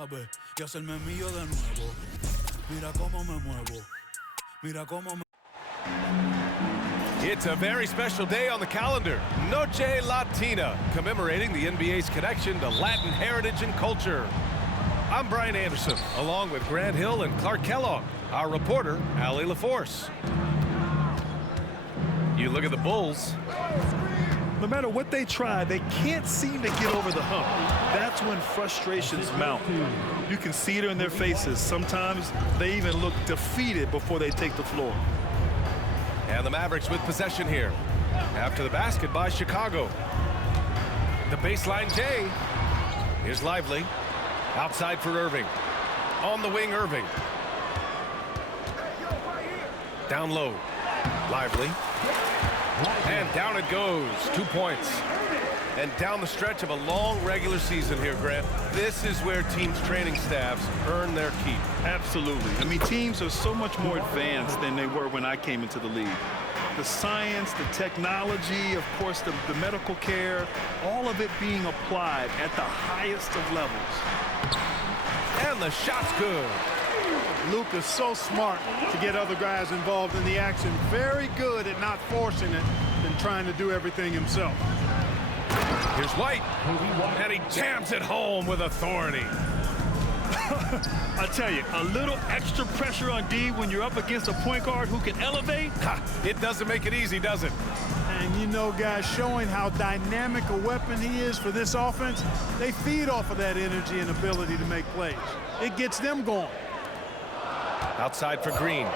Y hacerme mío de nuevo. Mira cómo me muevo. Mira cómo me. It's a very special day on the calendar. Noche Latina, commemorating the NBA's connection to Latin heritage and culture. I'm Brian Anderson, along with Grant Hill and Clark Kellogg. Our reporter, Allie LaForce. You look at the Bulls. No matter what they try, they can't seem to get over the hump. That's when frustrations mount. You can see it in their faces. Sometimes they even look defeated before they take the floor. And the Mavericks with possession here. After the basket by Chicago. The baseline Jay. Here's Lively. Outside for Irving. On the wing, Irving. Down low. Lively. And down it goes. 2 points. And down the stretch of a long regular season here, Grant. This is where teams' training staffs earn their keep. Absolutely. I mean, teams are so much more advanced than they were when I came into the league. The science, the technology, of course, the medical care, all of it being applied at the highest of levels. And the shot's good. Luka's so smart to get other guys involved in the action. Very good at not forcing it and trying to do everything himself. Here's White. And he jams it home with authority. I tell you, a little extra pressure on D when you're up against a point guard who can elevate. It doesn't make it easy, does it? And you know, guys, showing how dynamic a weapon he is for this offense, they feed off of that energy and ability to make plays. It gets them going. Outside for Green.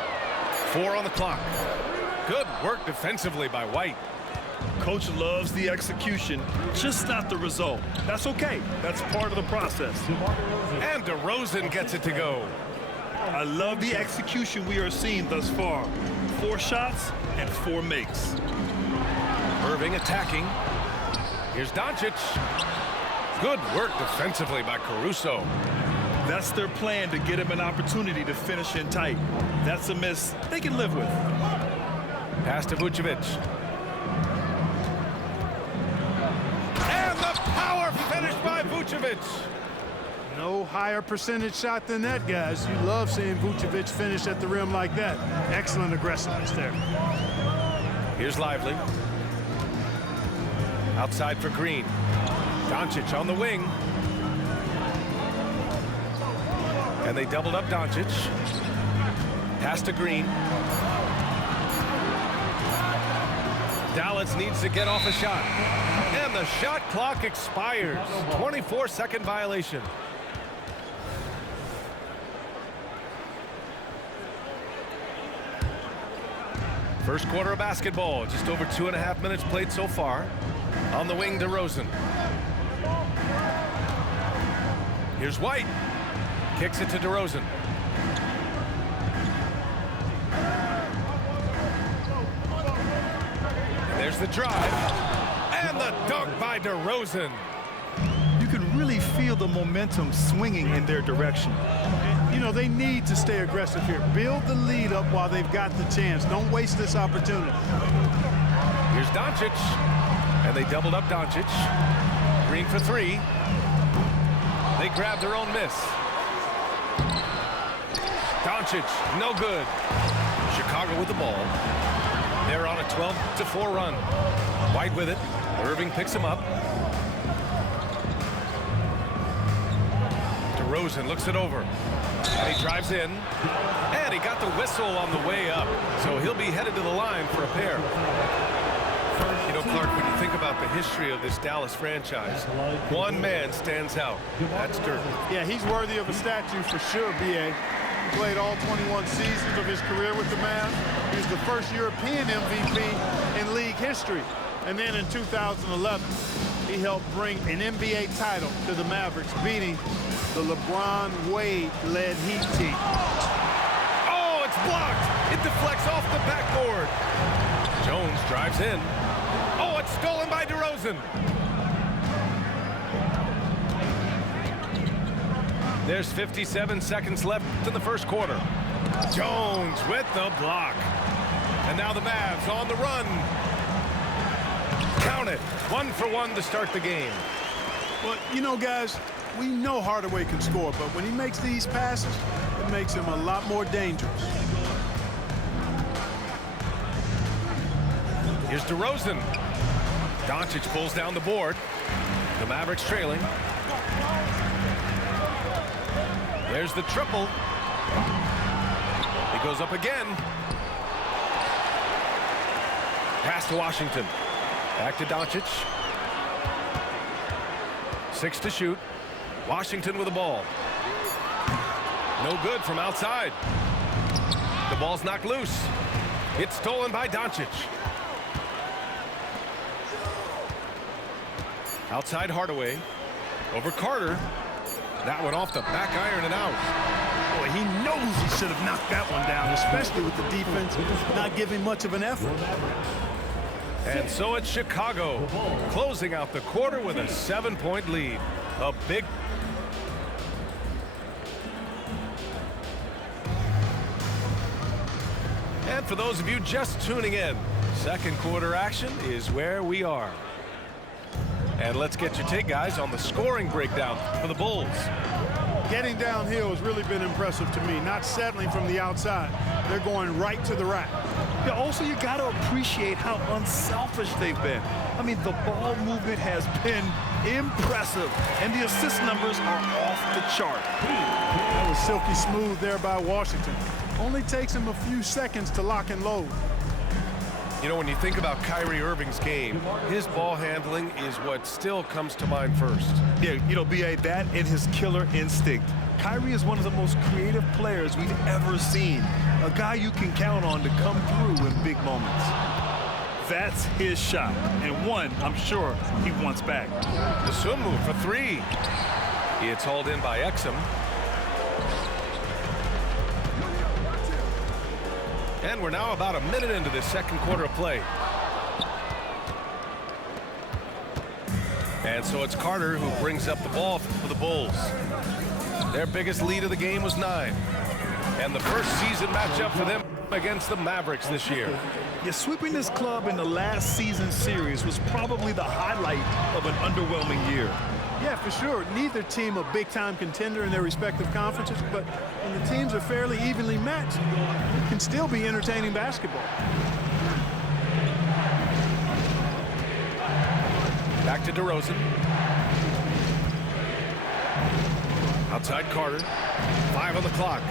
4 on the clock. Good work defensively by White. Coach loves the execution, just not the result. That's okay. That's part of the process. And DeRozan gets it to go. I love the execution we are seeing thus far. 4 shots and 4 makes. Irving attacking. Here's Doncic. Good work defensively by Caruso. That's their plan, to get him an opportunity to finish in tight. That's a miss they can live with. Pass to Vucevic. And the power finish by Vucevic. No higher percentage shot than that, guys. You love seeing Vucevic finish at the rim like that. Excellent aggressiveness there. Here's Lively. Outside for Green. Doncic on the wing. And they doubled up Doncic. Pass to Green. Dallas needs to get off a shot. And the shot clock expires. 24-second violation. First quarter of basketball. Just over 2.5 minutes played so far. On the wing, DeRozan. Here's White. Kicks it to DeRozan. And there's the drive. And the dunk by DeRozan. You can really feel the momentum swinging in their direction. You know, they need to stay aggressive here. Build the lead up while they've got the chance. Don't waste this opportunity. Here's Doncic. And they doubled up Doncic. Green for 3. They grabbed their own miss. Doncic, no good. Chicago with the ball. They're on a 12-4 run. White with it. Irving picks him up. DeRozan looks it over. And he drives in. And he got the whistle on the way up. So he'll be headed to the line for a pair. You know, Clark, when you think about the history of this Dallas franchise, one man stands out. That's Dirk. Yeah, he's worthy of a statue for sure, B.A. He played all 21 seasons of his career with the Mavs. He was the first European MVP in league history. And then in 2011, he helped bring an NBA title to the Mavericks, beating the LeBron Wade-led Heat team. Oh, it's blocked. It deflects off the backboard. Jones drives in. Oh, it's stolen by DeRozan. There's 57 seconds left in the first quarter. Jones with the block. And now the Mavs on the run. Count it. 1 for 1 to start the game. Well, you know, guys, We know Hardaway can score, but when he makes these passes, it makes him a lot more dangerous. Here's DeRozan. Doncic pulls down the board. The Mavericks trailing. There's the triple. He goes up again. Pass to Washington. Back to Doncic. 6 to shoot. Washington with the ball. No good from outside. The ball's knocked loose. It's stolen by Doncic. Outside Hardaway. Over Carter. That one off the back iron and out. Boy, he knows he should have knocked that one down, especially with the defense not giving much of an effort. And so it's Chicago closing out the quarter with a 7-point lead. A big. And for those of you just tuning in, second quarter action is where we are. And let's get your take, guys, on the scoring breakdown for the Bulls. Getting downhill has really been impressive to me, not settling from the outside. They're going right to the rack. Yeah, also, you got to appreciate how unselfish they've been. I mean, the ball movement has been impressive, and the assist numbers are off the chart. That was silky smooth there by Washington. Only takes him a few seconds to lock and load. You know, when you think about Kyrie Irving's game, his ball handling is what still comes to mind first. Yeah, you know, B.A., that and his killer instinct. Kyrie is one of the most creative players we've ever seen. A guy you can count on to come through in big moments. That's his shot, and one I'm sure he wants back. The swim move for three. It's hauled in by Exum. And we're now about a minute into this second quarter of play. And so it's Carter who brings up the ball for the Bulls. Their biggest lead of the game was 9. And the first season matchup for them against the Mavericks this year. Yeah, sweeping this club in the last season series was probably the highlight of an underwhelming year. Yeah, for sure. Neither team a big-time contender in their respective conferences, but when the teams are fairly evenly matched, it can still be entertaining basketball. Back to DeRozan. Outside Carter. 5 on the clock.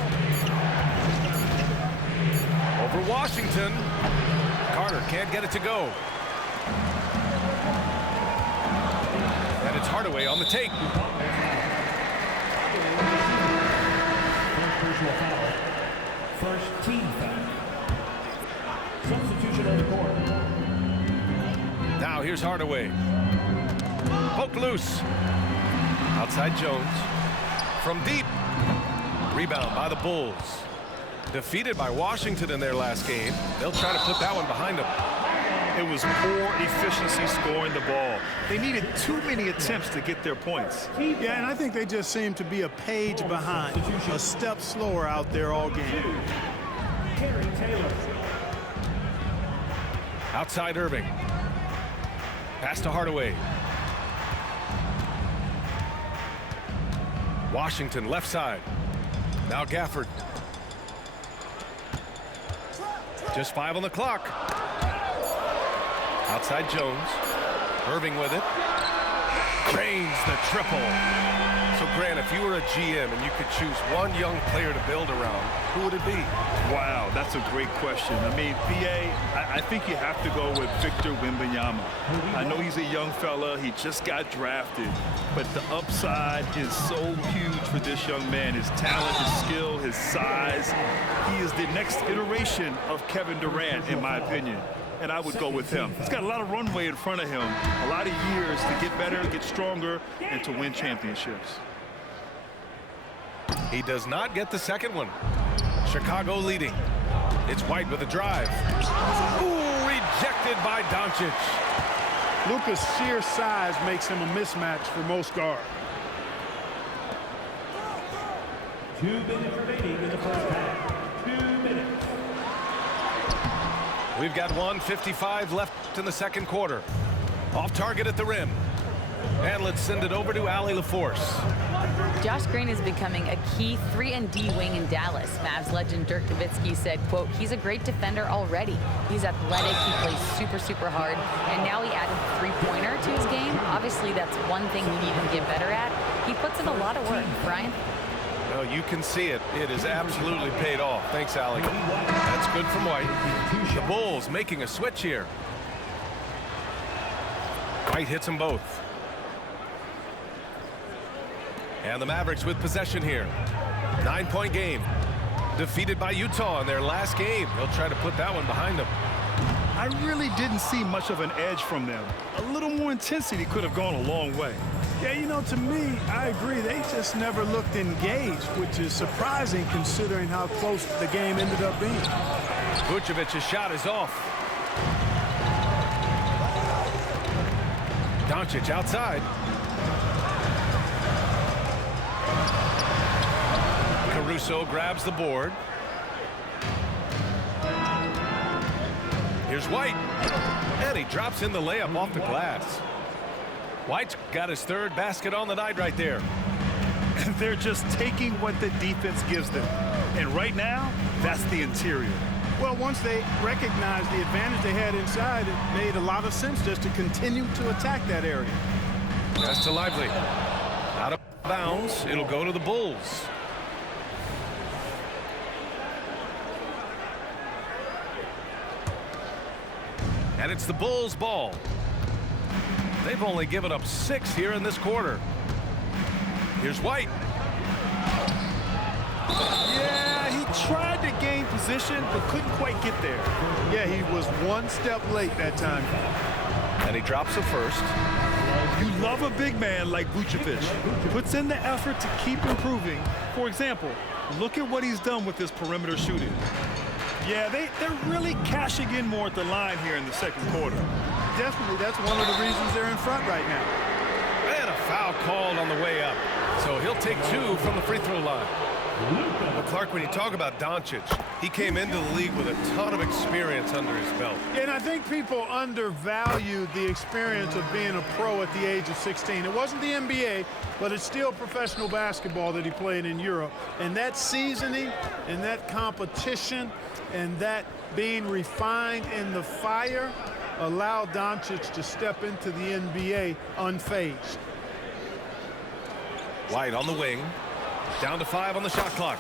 Over Washington. Carter can't get it to go. And it's Hardaway on the take. First team foul. Substitution on the court. Now here's Hardaway. Poke loose. Outside Jones. From deep. Rebound by the Bulls. Defeated by Washington in their last game. They'll try to put that one behind them. It was poor efficiency scoring the ball. They needed too many attempts to get their points. Yeah, and I think they just seem to be a page behind, a step slower out there all game. Terry Taylor. Outside Irving. Pass to Hardaway. Washington left side. Now Gafford. Just 5 on the clock. Outside Jones. Irving with it. Drains the triple. So, Grant, if you were a GM and you could choose one young player to build around, who would it be? Wow, that's a great question. I mean, B.A., I think you have to go with Victor Wembanyama. I know he's a young fella. He just got drafted. But the upside is so huge for this young man. His talent, his skill, his size. He is the next iteration of Kevin Durant, in my opinion. And I would go with him. He's got a lot of runway in front of him, a lot of years to get better, get stronger, and to win championships. He does not get the second one. Chicago leading. It's White with a drive. Ooh, rejected by Doncic. Luka's sheer size makes him a mismatch for most guards. 2 minutes remaining in the first half. 2 minutes. We've got 1:55 left in the second quarter. Off target at the rim. And let's send it over to Allie LaForce. Josh Green is becoming a key 3-and-D wing in Dallas. Mavs legend Dirk Nowitzki said, quote, he's a great defender already. He's athletic, he plays super, super hard, and now he added a three-pointer to his game. Obviously, that's one thing we need him to get better at. He puts in a lot of work. Brian? Oh, you can see it. It is absolutely paid off. Thanks, Allie. That's good from White. The Bulls making a switch here. White hits them both. And the Mavericks with possession here. 9-point game. Defeated by Utah in their last game. They'll try to put that one behind them. I really didn't see much of an edge from them. A little more intensity could have gone a long way. Yeah, you know, to me, I agree. They just never looked engaged, which is surprising considering how close the game ended up being. Vucevic's shot is off. Doncic outside. Caruso grabs the board. Here's White. And he drops in the layup off the glass. White's got his third basket on the night right there. They're just taking what the defense gives them. And right now, that's the interior. Well, once they recognized the advantage they had inside, it made a lot of sense just to continue to attack that area. Pass to Lively. Out of bounds. It'll go to the Bulls. And it's the Bulls' ball. They've only given up 6 here in this quarter. Here's White. Yeah, he tried to gain position, but couldn't quite get there. Yeah, he was one step late that time. And he drops the first. You love a big man like Vucevic. Puts in the effort to keep improving. For example, look at what he's done with his perimeter shooting. Yeah, they're really cashing in more at the line here in the second quarter. Definitely, that's one of the reasons they're in front right now. And a foul called on the way up. So he'll take 2 from the free throw line. Well, Clark, when you talk about Doncic, he came into the league with a ton of experience under his belt. And I think people undervalue the experience of being a pro at the age of 16. It wasn't the NBA, but it's still professional basketball that he played in Europe. And that seasoning and that competition and that being refined in the fire allowed Doncic to step into the NBA unfazed. White on the wing. Down to 5 on the shot clock.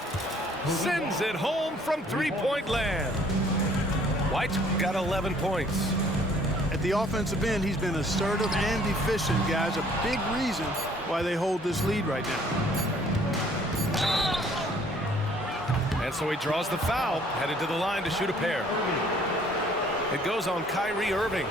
Sends it home from three-point land. White's got 11 points. At the offensive end, he's been assertive and efficient, guys. A big reason why they hold this lead right now. And so he draws the foul, headed to the line to shoot a pair. It goes on Kyrie Irving.